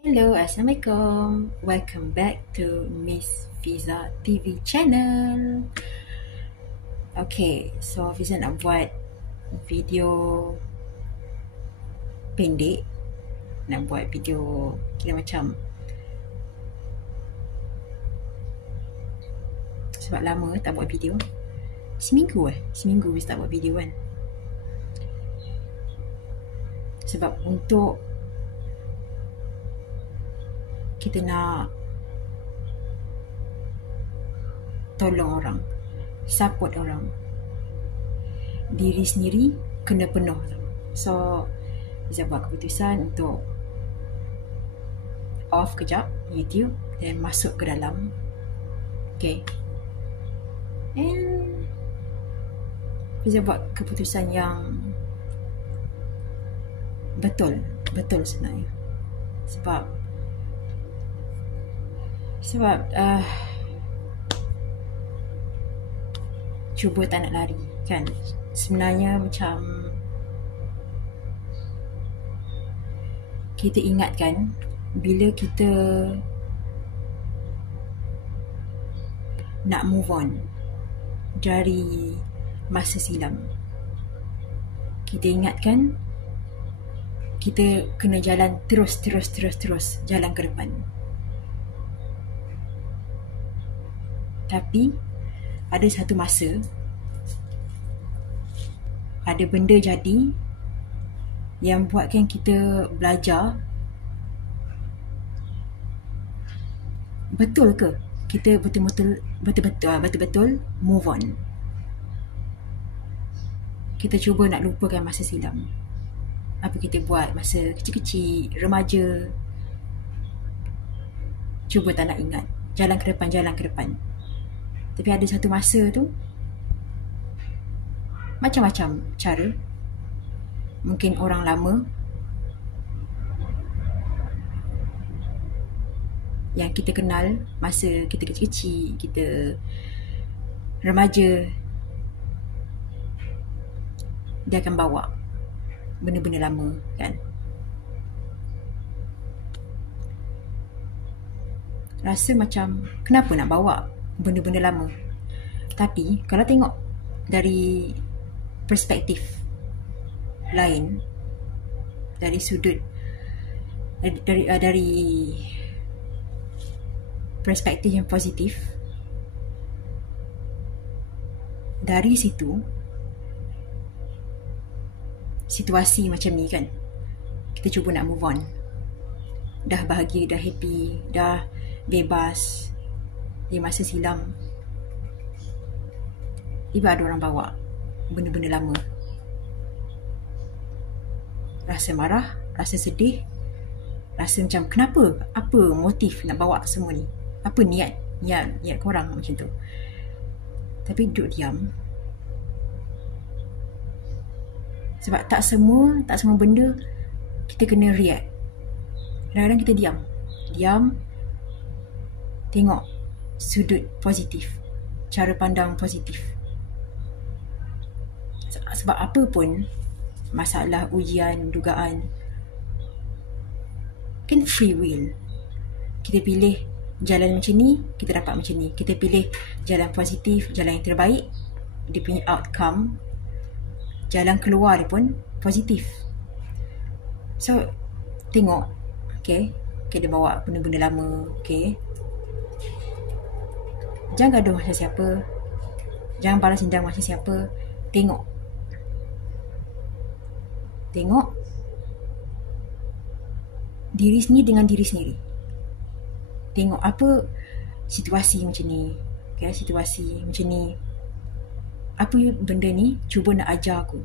Hello, Assalamualaikum. Welcome back to Miss Fiza TV channel. Okay, so Fiza nak buat video pendek. Nak buat video kira macam sebab lama tak buat video. Seminggu Fiza tak buat video kan. Sebab untuk kita nak tolong orang, support orang, diri sendiri kena penuh. So Fiza buat keputusan untuk off kejap YouTube dan masuk ke dalam. Okay, and Fiza buat keputusan yang betul sebenarnya. Sebab cuba tak nak lari kan. Sebenarnya macam kita ingatkan bila kita nak move on dari masa silam, kita ingatkan kita kena jalan terus jalan ke depan. Tapi ada satu masa ada benda jadi yang buatkan kita belajar betul ke kita betul-betul move on. Kita cuba nak lupakan masa silam, apa kita buat masa kecil-kecil, remaja. Cuba tak nak ingat, jalan ke depan. Tapi ada satu masa tu, macam-macam cara. Mungkin orang lama yang kita kenal masa kita kecil-kecil, kita remaja, dia akan bawa benda-benda lama kan. Rasa macam kenapa nak bawa benda-benda lama. Tapi kalau tengok dari perspektif lain, dari sudut dari perspektif yang positif, dari situ situasi macam ni kan, kita cuba nak move on. Dah bahagia, dah happy, dah bebas di masa silam, tiba ada orang bawa benda-benda lama. Rasa marah, rasa sedih, rasa macam kenapa, apa motif nak bawa semua ni, apa niat korang macam tu. Tapi duduk diam, sebab tak semua benda kita kena react. Kadang-kadang kita diam, tengok sudut positif, cara pandang positif. Sebab apa pun masalah, ujian, dugaan, kan free will. Kita pilih jalan macam ni, kita dapat macam ni. Kita pilih jalan positif, jalan yang terbaik, dia punya outcome, jalan keluar dia pun positif. So tengok, okay, dia bawa benda-benda lama, okay, jangan gaduh masa siapa, jangan balas dendam masa siapa. Tengok diri sendiri dengan diri sendiri. Tengok apa situasi macam ni, okay, situasi macam ni, apa benda ni cuba nak ajar aku,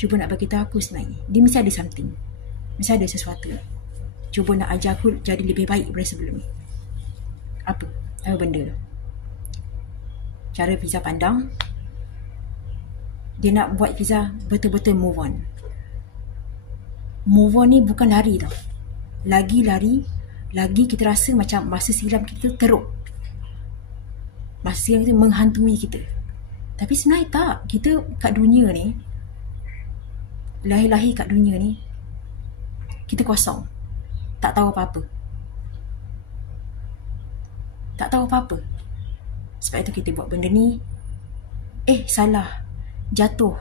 cuba nak bagi tahu aku sebenarnya. Dia mesti ada something, mesti ada sesuatu cuba nak ajar aku jadi lebih baik daripada sebelum ni. Apa benda? Cara Fiza pandang, dia nak buat Fiza betul-betul move on. Move on ni bukan lari tau. Lagi lari, lagi kita rasa macam masa silam kita teruk, masa silam kita menghantui kita. Tapi sebenarnya tak. Kita kat dunia ni, lahir-lahir kat dunia ni, kita kosong. Tak tahu apa-apa. Tak tahu apa-apa. Sebab itu kita buat benda ni. Salah. Jatuh.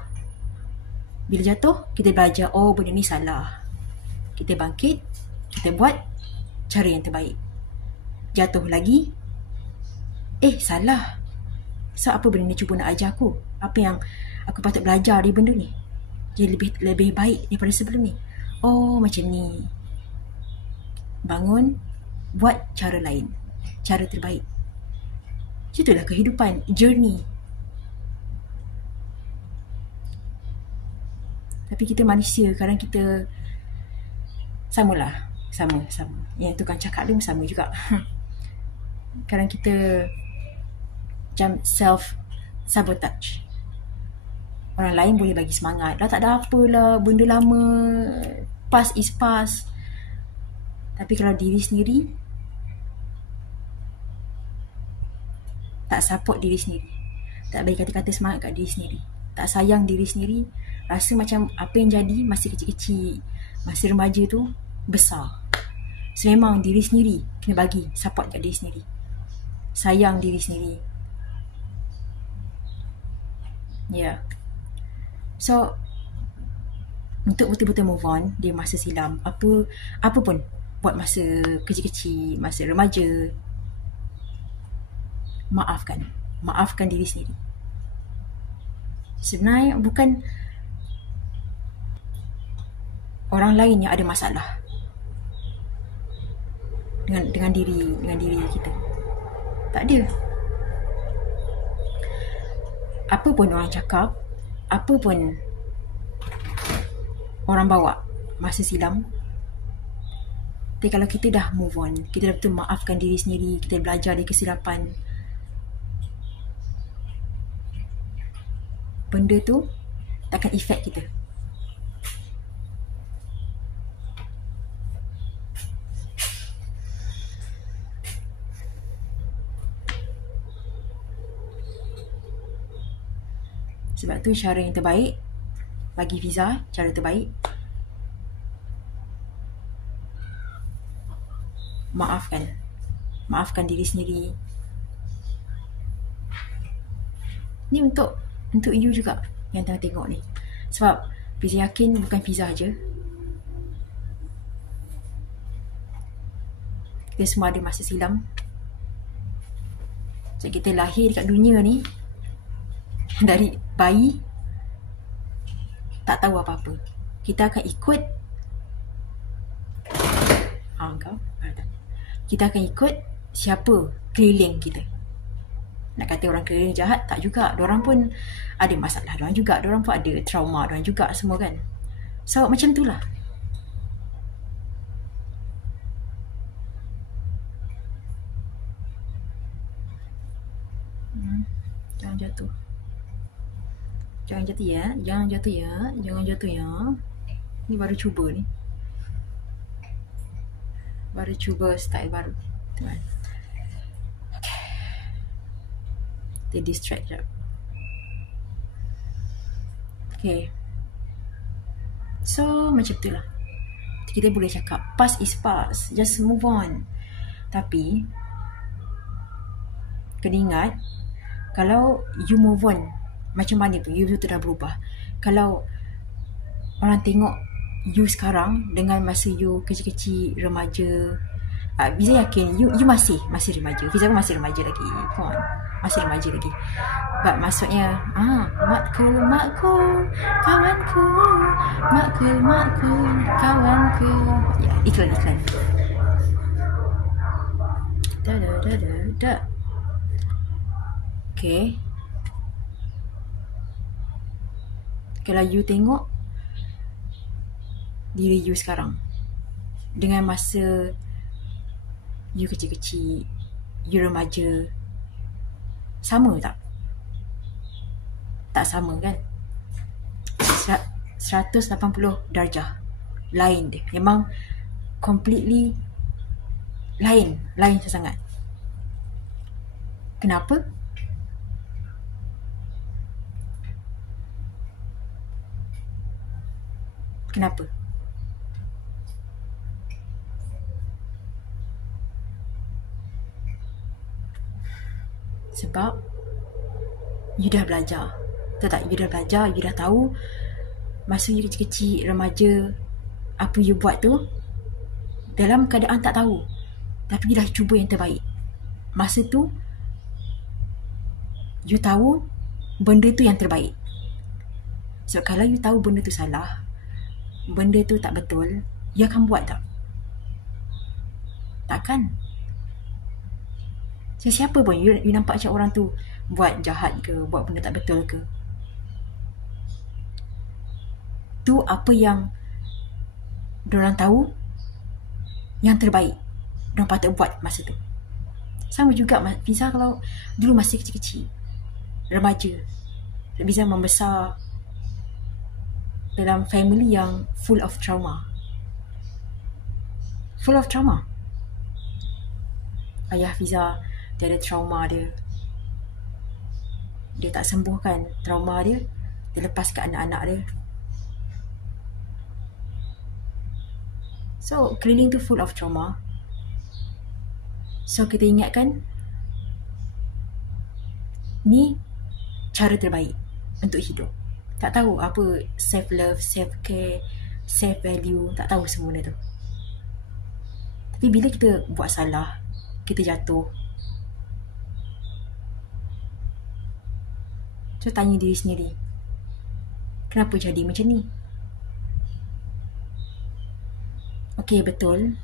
Bila jatuh, kita belajar, benda ni salah. Kita bangkit, kita buat cara yang terbaik. Jatuh lagi, salah. So, apa benda ni cuba nak ajar aku? Apa yang aku patut belajar dari benda ni? Jadi lebih baik daripada sebelum ni. Macam ni. Bangun, buat cara lain. Cara terbaik. Itulah kehidupan, journey. Tapi kita manusia, kadang kita samalah. Sama. Yang tukang cakap dia sama juga. Kadang kita macam self-sabotage. Orang lain boleh bagi semangat. Tak ada apalah, benda lama, past is past. Tapi kalau diri sendiri tak support diri sendiri, tak bagi kata-kata semangat kat diri sendiri, tak sayang diri sendiri, rasa macam apa yang jadi masih kecil-kecil, masih remaja tu besar. So memang diri sendiri kena bagi support kat diri sendiri, sayang diri sendiri. So untuk betul-betul move on di masa silam, apa pun buat masa kecil-kecil, masa remaja, maafkan diri sendiri. Sebenarnya bukan orang lain yang ada masalah dengan diri kita. Tak ada. Apa pun orang cakap, apa pun orang bawa masa silam, tapi kalau kita dah move on, kita dah betul maafkan diri sendiri, kita belajar dari kesilapan, benda tu takkan efek kita. Sebab tu cara yang terbaik bagi Fiza, cara terbaik, maafkan diri sendiri. Ni untuk you juga yang tengah tengok ni. Sebab Fiza yakin bukan Fiza je, kita semua ada masa silam. So kita lahir dekat dunia ni dari bayi, tak tahu apa-apa. Kita akan ikut kita akan ikut siapa keliling kita. Nak kata orang keliling jahat, tak juga. Diorang pun ada masalah diorang juga, diorang pun ada trauma diorang juga, semua kan. So macam tu lah. Jangan jatuh ya. Jangan jatuh ya. Ni baru cuba ni. Baru cuba style baru. Okay. Dia distract sekejap. Okay. So macam tu lah. Kita boleh cakap past is past, just move on. Tapi kena ingat, kalau you move on macam mana pun, you betul dah berubah. Kalau orang tengok you sekarang dengan masa you kecil-kecil, remaja, Fiza yakin you masih remaja. Fiza pun masih remaja lagi. Come on, masih remaja lagi. But maksudnya makku, kawanku, makku, kawanku. Ya, iklan. Da. Okay. Kalau you tengok diri you sekarang dengan masa you kecil-kecil, you remaja, sama tak? Tak sama kan? 180 darjah lain dia. Memang completely lain sangat. Kenapa? Sebab you dah belajar. Tahu tak? You dah belajar, you dah tahu masa you kecil-kecil, remaja, apa you buat tu dalam keadaan tak tahu, tapi you dah cuba yang terbaik. Masa tu you tahu benda tu yang terbaik. So kalau you tahu benda tu salah, benda tu tak betul, you akan buat tak? Takkan. So, siapa pun you nampak macam orang tu buat jahat ke, buat benda tak betul ke, tu apa yang diorang tahu yang terbaik diorang patut buat masa tu. Sama juga Fiza kalau dulu masih kecil-kecil, remaja, Fiza membesar dalam family yang full of trauma. Ayah Fiza, dia ada trauma dia tak sembuhkan trauma dia lepas ke anak-anak dia. So keliling tu full of trauma. So kita ingatkan ni cara terbaik untuk hidup. Tak tahu apa self love, self care, self value, tak tahu semua benda tu. Tapi bila kita buat salah, kita jatuh, so tanya diri sendiri, kenapa jadi macam ni? Okey, betul,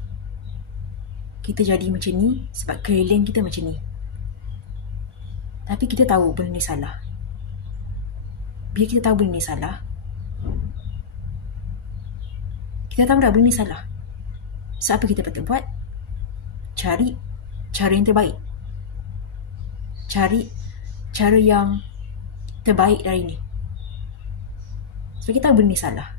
kita jadi macam ni sebab keliling kita macam ni. Tapi kita tahu benda ni salah. Bila kita tahu benda ni salah, kita tahu dah benda ni salah, so apa kita patut buat? Cari cara yang terbaik. Cari cara yang terbaik dari ni. Sebab kita tahu benda ni salah.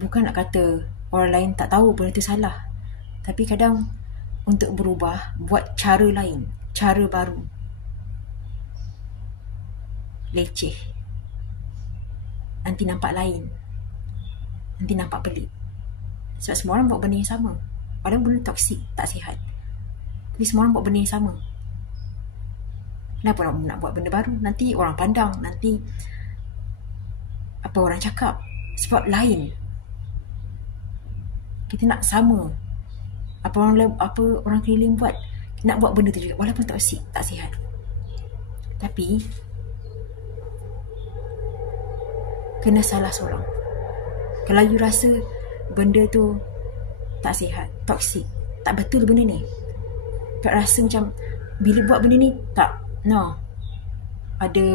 Bukan nak kata orang lain tak tahu benda tu salah, tapi kadang untuk berubah, buat cara lain, cara baru, leceh, nanti nampak lain, nanti nampak pelik. Sebab semua orang buat benda yang sama, padahal benda toksik, tak sihat, tapi semua orang buat benda yang sama. Kenapa orang nak buat benda baru? Nanti orang pandang, nanti apa orang cakap. Sebab lain. Kita nak sama apa orang keliling buat. Kita nak buat benda tu juga, walaupun toksik, tak sihat. Tapi kena salah seorang. Kalau you rasa benda tu tak sihat, toksik, tak betul benda ni, tak rasa macam bila buat benda ni tak, no, ada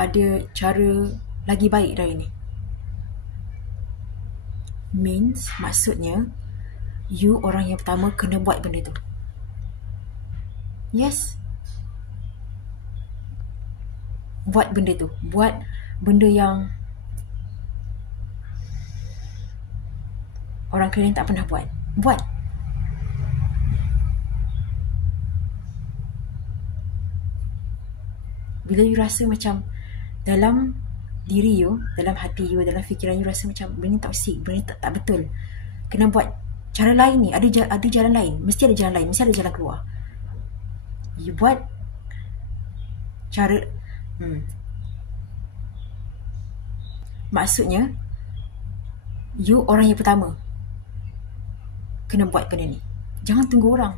ada cara lagi baik dari ni. Maksudnya you orang yang pertama kena buat benda tu. Yes, buat benda tu. Buat benda yang orang keliling tak pernah buat. Buat. Bila you rasa macam dalam diri you, dalam hati you, dalam fikiran you rasa macam benda ni toksik, benda ni tak betul, kena buat cara lain ni. Ada jalan lain. Mesti ada jalan lain. Mesti ada jalan keluar. You buat cara maksudnya you orang yang pertama kena buat benda ni. Jangan tunggu orang.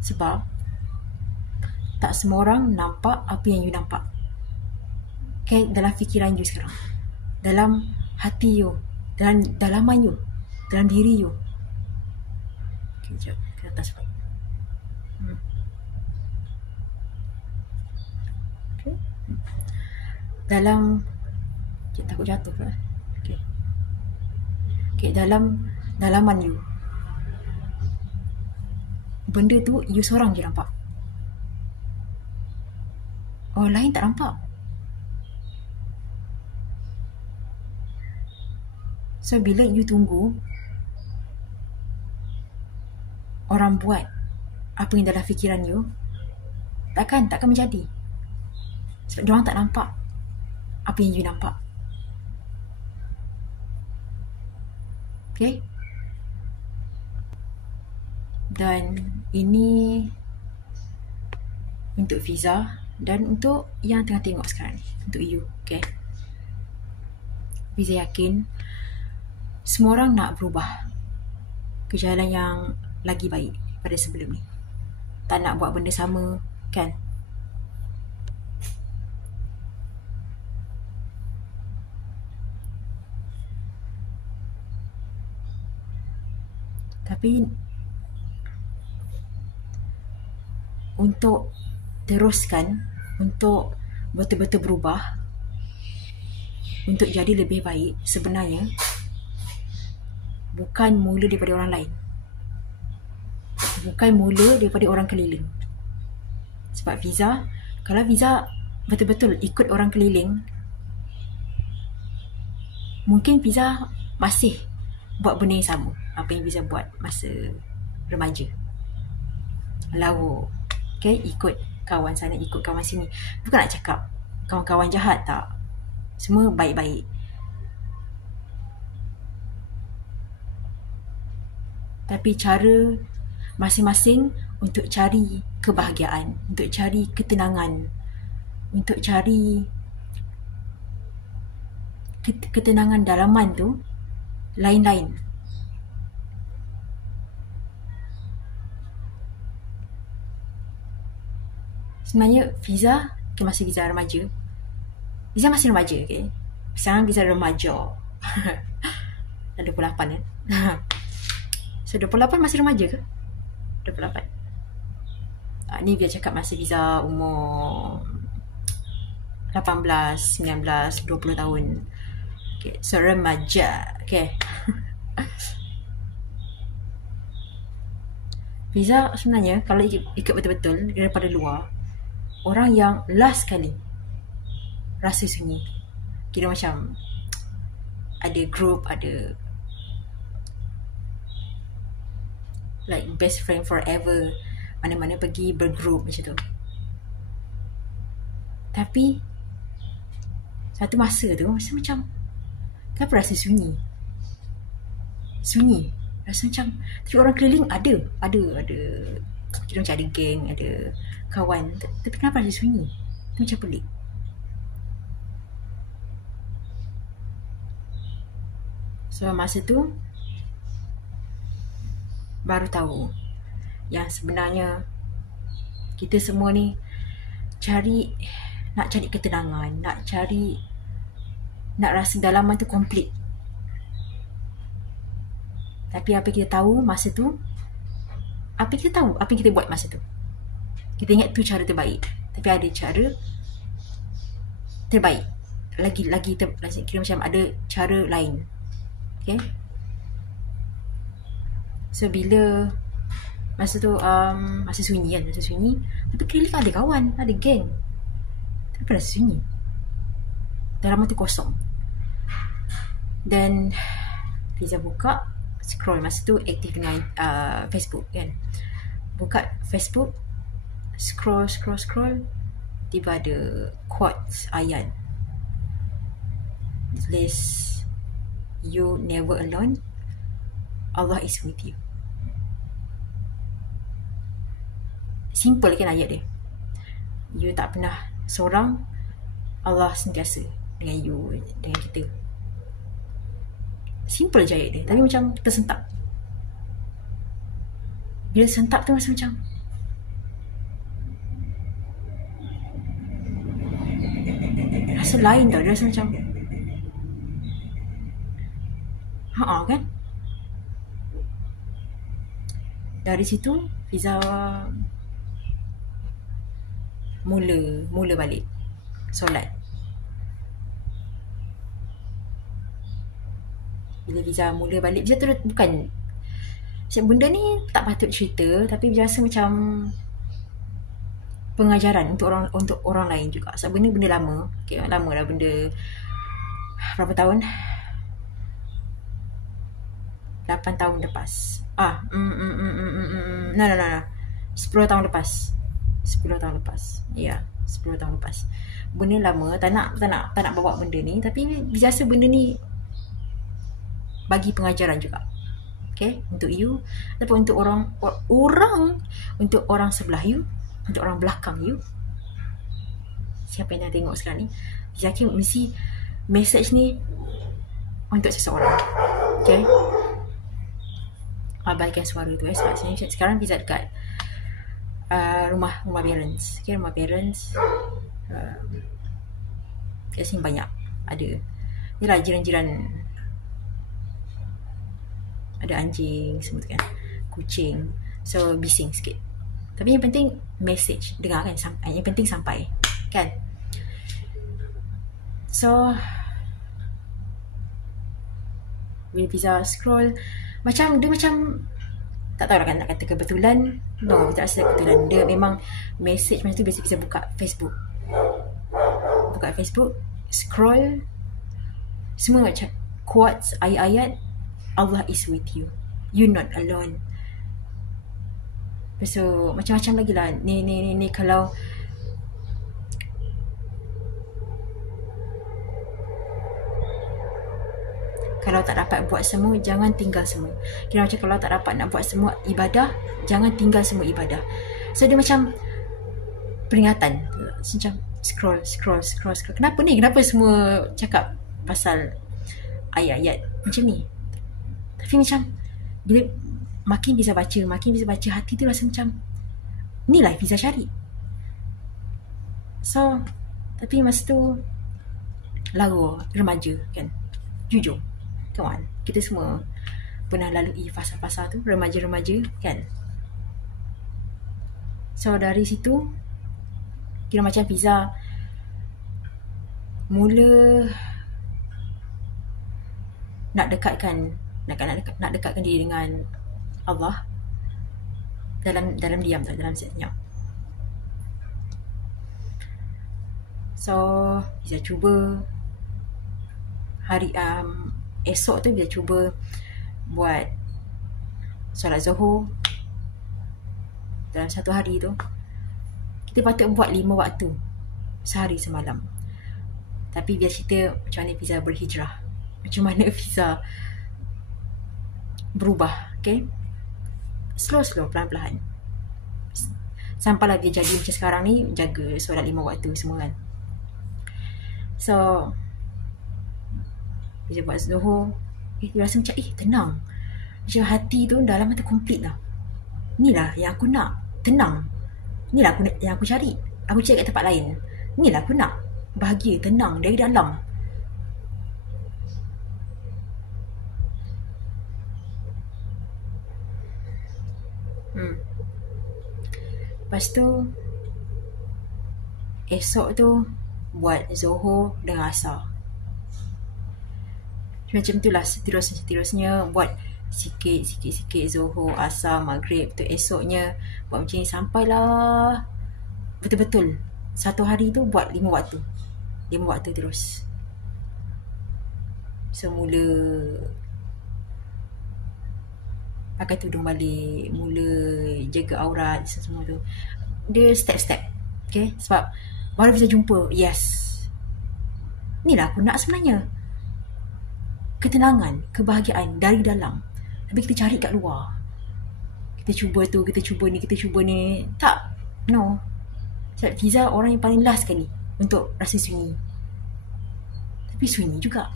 Sebab tak semua orang nampak apa yang you nampak. Okay, dalam fikiran you sekarang, dalam hati you, dalam dalaman you, dalam diri you. Okay, sekejap, ke atas balik. Okay. Dalam, takut jatuh pula. Okay, dalam dalaman you, benda tu you seorang je nampak. Orang lain tak nampak. So bila you tunggu orang buat apa yang dalam fikiran you, takkan menjadi. Sebab diorang tak nampak apa yang you nampak. Okay? Dan ini untuk Fiza dan untuk yang tengah tengok sekarang ni, untuk you. Okay? Fiza yakin semua orang nak berubah ke jalan yang lagi baik pada sebelum ni. Tak nak buat benda sama, kan? Tapi untuk teruskan, untuk betul-betul berubah, untuk jadi lebih baik, sebenarnya bukan mula daripada orang lain, bukan mula daripada orang keliling. Sebab Fiza, kalau Fiza betul-betul ikut orang keliling, mungkin Fiza masih buat benda yang sama apa yang Fiza buat masa remaja. Lalu, okay, ikut kawan sana, ikut kawan sini. Bukan nak cakap kawan-kawan jahat, tak. Semua baik-baik. Tapi cara masing-masing untuk cari kebahagiaan, untuk cari ketenangan, untuk cari ketenangan dalaman tu lain-lain. Sebenarnya Fiza, masa Fiza remaja, Fiza masih remaja, okay? Sekarang Fiza remaja. Dah 28 kan? So 28 masih remaja ke? 28. Ni dia cakap masa Fiza umur 18, 19, 20 tahun. Okay, so remaja. Okay. Fiza sebenarnya kalau ikut betul-betul daripada luar, orang yang last kali rasa sunyi. Kira macam ada group, ada like best friend forever, mana-mana pergi bergroup macam tu. Tapi satu masa tu rasa macam, kenapa rasa sunyi? Sunyi. Rasa macam, tapi orang keliling ada kira macam ada geng, ada kawan, tapi kenapa rasa sunyi? Itu macam pelik. So masa tu baru tahu yang sebenarnya kita semua ni nak cari ketenangan, nak rasa dalaman tu komplit. Tapi apa kita tahu masa tu, apa yang kita buat masa tu, kita ingat tu cara terbaik. Tapi ada cara terbaik lagi kira macam ada cara lain. Okay. So bila masa tu masa sunyi, tapi keliling ada kawan, ada geng, tapi rasa sunyi, dalam tu kosong. Dan Fiza buka, scroll, masa tu aktif dengan Facebook kan, buka Facebook, scroll, tiba ada quotes ayat, tulis, you never alone, Allah is with you. Simple kan ayat dia, you tak pernah seorang, Allah sentiasa dengan you, dengan kita. Simple je ayat dia, tapi macam tersentak. Bila sentak tu rasa macam rasa lain tau. Dia rasa macam kan. Dari situ Fiza mula balik solat. Bila Fiza mula balik, Fiza tu bukan, benda ni tak patut cerita, tapi Fiza rasa macam pengajaran untuk orang lain juga. Sebab benda lama. Okay, lama lah benda. Berapa tahun? 8 tahun lepas. No. 10 tahun lepas. 10 tahun lepas. Ya, 10 tahun lepas. Benda lama, tak nak bawa benda ni, tapi biasa benda ni bagi pengajaran juga. Okay, untuk you ataupun untuk orang untuk orang sebelah you, untuk orang belakang you. Siapa yang dah tengok sekarang ni, yakin mesti message ni untuk seseorang. Okay, abaikan suara tu sebab sekarang Fiza dekat rumah parents. Okay, rumah parents. Kat sini banyak ada yelah jiran-jiran, ada anjing semua tu kan, kucing, so bising sikit. Tapi yang penting message dengar kan, yang penting sampai kan. So bila Fiza scroll, macam tak tahu nak kata kebetulan. No, tak rasa kebetulan. Dia memang message macam tu. Biasa Fiza buka Facebook, scroll, semua macam quotes, ayat-ayat, Allah is with you, you're not alone. So macam-macam lagi lah. Ni kalau tak dapat buat semua, jangan tinggal semua. Kira macam kalau tak dapat nak buat semua ibadah, jangan tinggal semua ibadah. So dia macam peringatan. Macam scroll. Kenapa semua cakap pasal ayat-ayat macam ni? Tapi macam bila makin Fiza baca, hati tu rasa macam inilah Fiza cari. So tapi masa tu lagu remaja kan, jujur, come on, kita semua pernah lalui fasa-fasa tu, remaja-remaja kan. So dari situ kira macam Fiza mula nak dekatkan diri dengan Allah dalam diam tu, dalam senyap. So Fiza cuba hari esok tu, Fiza cuba buat solat Zuhur. Dalam satu hari tu kita patut buat 5 waktu sehari semalam. Tapi biar cerita macam mana Fiza berhijrah, macam mana Fiza berubah. Okay, slow pelan-pelan sampailah dia jadi macam sekarang ni, jaga solat 5 waktu semua kan. So Fiza buat Zuhur, dia rasa macam tenang, macam hati tu dalam tu complete lah. Inilah yang aku nak, tenang. Inilah yang aku cari. Aku cari kat tempat lain. Inilah aku nak, bahagia, tenang dari dalam. Lepas tu esok tu buat Zuhur dengan Asar. Macam tu lah seterusnya buat sikit Zuhur, Asar, Maghrib tu. Esoknya buat macam ni sampailah betul-betul satu hari tu buat 5 waktu terus. So mula pakai tudung balik, mula jaga aurat semua tu. Dia step-step. Okay, sebab baru bisa jumpa, yes, inilah aku nak sebenarnya, ketenangan, kebahagiaan dari dalam. Tapi kita cari kat luar, kita cuba tu, kita cuba ni. Tak, no. Sebab Fiza orang yang paling last sekali untuk rasa sunyi. Tapi sunyi juga.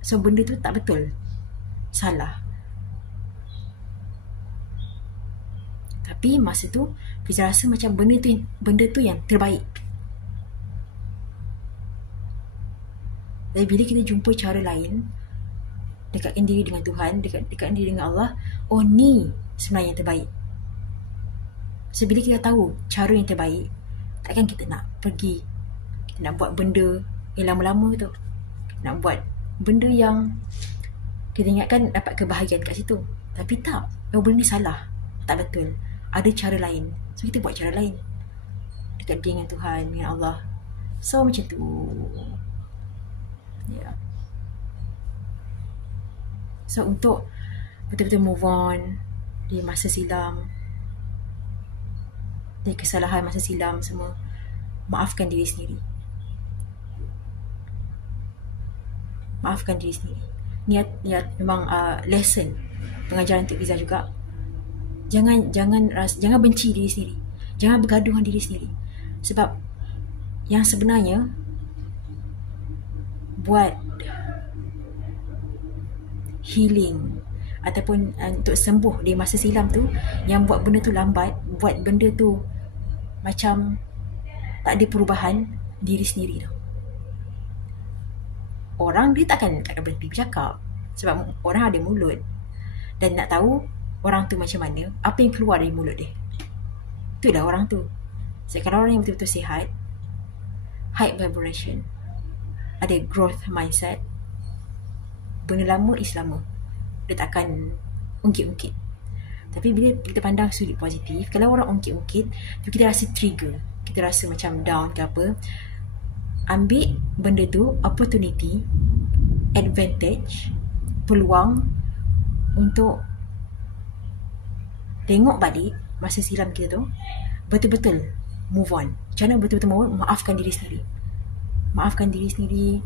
So benda tu tak betul, salah. Tapi masa tu Fiza rasa macam benda tu yang terbaik. Jadi bila kita jumpa cara lain, dekatkan diri dengan Tuhan, dekatkan diri dengan Allah, oh ni sebenarnya yang terbaik. So bila kita tahu cara yang terbaik, takkan kita nak pergi, kita nak buat benda yang lama-lama tu, kita nak buat benda yang kita ingatkan dapat kebahagiaan kat situ. Tapi tak, benda ni salah, tak betul, ada cara lain. So kita buat cara lain, dekat diri dengan Tuhan, dengan Allah. So macam tu. Ya. So untuk betul-betul move on dari masa silam, dari kesalahan masa silam semua. Maafkan diri sendiri. Maafkan diri sendiri. Niat memang lesson, pengajaran untuk Fiza juga. Jangan benci diri sendiri. Jangan bergaduh dengan diri sendiri. Sebab yang sebenarnya buat healing ataupun untuk sembuh di masa silam tu, yang buat benda tu lambat, buat benda tu macam tak ada perubahan, diri sendiri tau. Orang dia takkan berhenti bercakap sebab orang ada mulut, dan nak tahu orang tu macam mana, apa yang keluar dari mulut dia, itulah orang tu. So, kalau orang yang betul-betul sihat, high vibration, ada growth mindset, benda lama is lama, dia takkan ungkit-ungkit. Tapi bila kita pandang sudut positif, kalau orang ungkit-ungkit, kita rasa trigger, kita rasa macam down ke apa. Ambil benda tu opportunity, advantage, peluang untuk tengok balik masa silam kita tu, betul-betul move on. Macam mana betul-betul move on? Maafkan diri sendiri. Maafkan diri sendiri.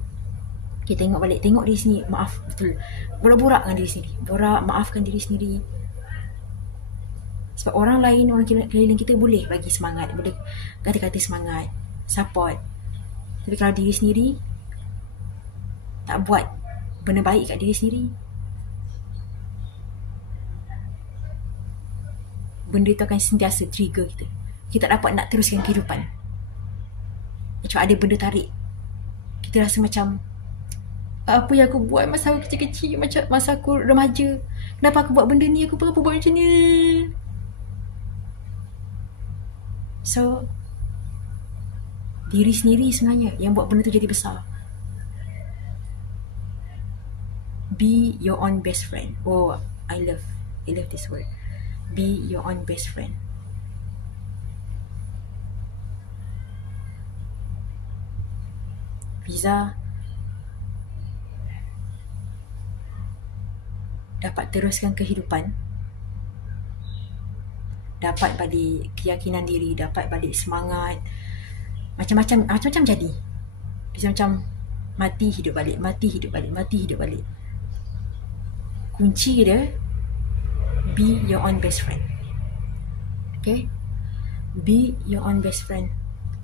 Kita tengok balik, tengok diri sendiri, maaf, betul. Borak-borak dengan diri sendiri. Maafkan diri sendiri. Sebab orang lain, orang keliling kita boleh bagi semangat, boleh kata-kata semangat, support. Tapi kalau diri sendiri tak buat benda baik kat diri sendiri, benda tu akan sentiasa trigger kita. Kita tak dapat nak teruskan kehidupan. Macam ada benda tarik. Kita rasa macam, apa yang aku buat masa aku kecil-kecil, macam masa aku remaja, kenapa aku buat benda ni, aku kenapa buat macam ni. So, diri sendiri sebenarnya yang buat benda tu jadi besar. Be your own best friend. Oh, I love this word. Be your own best friend. Fiza dapat teruskan kehidupan, dapat balik keyakinan diri, dapat balik semangat, macam-macam jadi. Bisa macam mati hidup balik, mati hidup balik, mati hidup balik. Kunci dia, be your own best friend. Okay? Be your own best friend.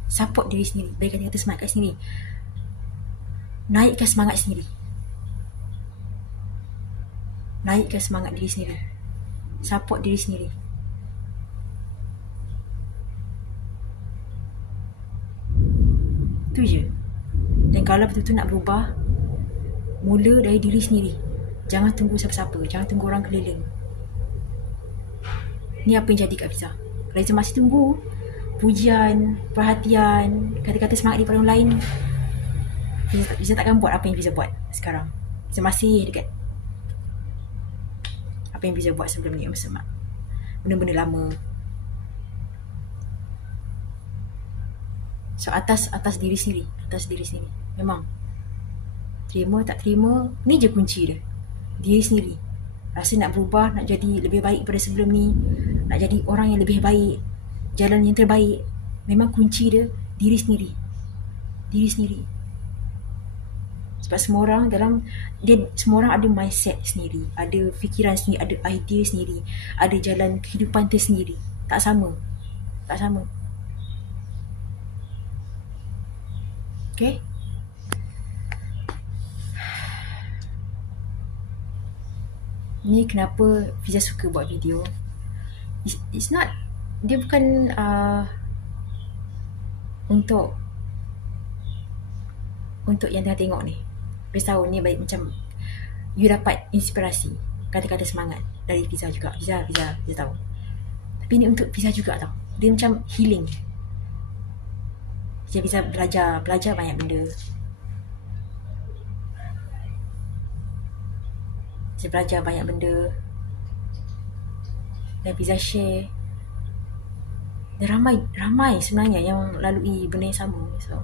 Support diri sendiri, bagi kata-kata semangat kat sendiri, naikkan semangat sendiri, naikkan semangat diri sendiri, support diri sendiri. Itu je. Dan kalau betul-betul nak berubah, mula dari diri sendiri. Jangan tunggu siapa-siapa, jangan tunggu orang keliling. Ni apa yang jadi kat Fiza. Kalau Fiza masih tunggu pujian, perhatian, kata-kata semangat daripada orang lain, Fiza takkan buat apa yang Fiza buat sekarang. Fiza masih dekat apa yang Fiza buat sebelum ni, benda-benda lama. So, atas diri sendiri, memang terima tak terima, ni je kunci dia. Diri sendiri rasa nak berubah, nak jadi lebih baik pada sebelum ni, nak jadi orang yang lebih baik, jalan yang terbaik, memang kunci dia diri sendiri. Sebab semua orang semua orang ada mindset sendiri, ada fikiran sendiri, ada idea sendiri, ada jalan kehidupan tersendiri. Tak sama. Okay? Ni kenapa Fiza suka buat video. It's not, dia bukan untuk yang tengah tengok ni. Beritahu ni baik, macam you dapat inspirasi, kata-kata semangat dari Fiza juga. Fiza tahu. Tapi ni untuk Fiza juga tau. Dia macam healing. Fiza belajar banyak benda. Saya belajar banyak benda dan Fiza share. Dan ramai sebenarnya yang lalui benda yang sama. So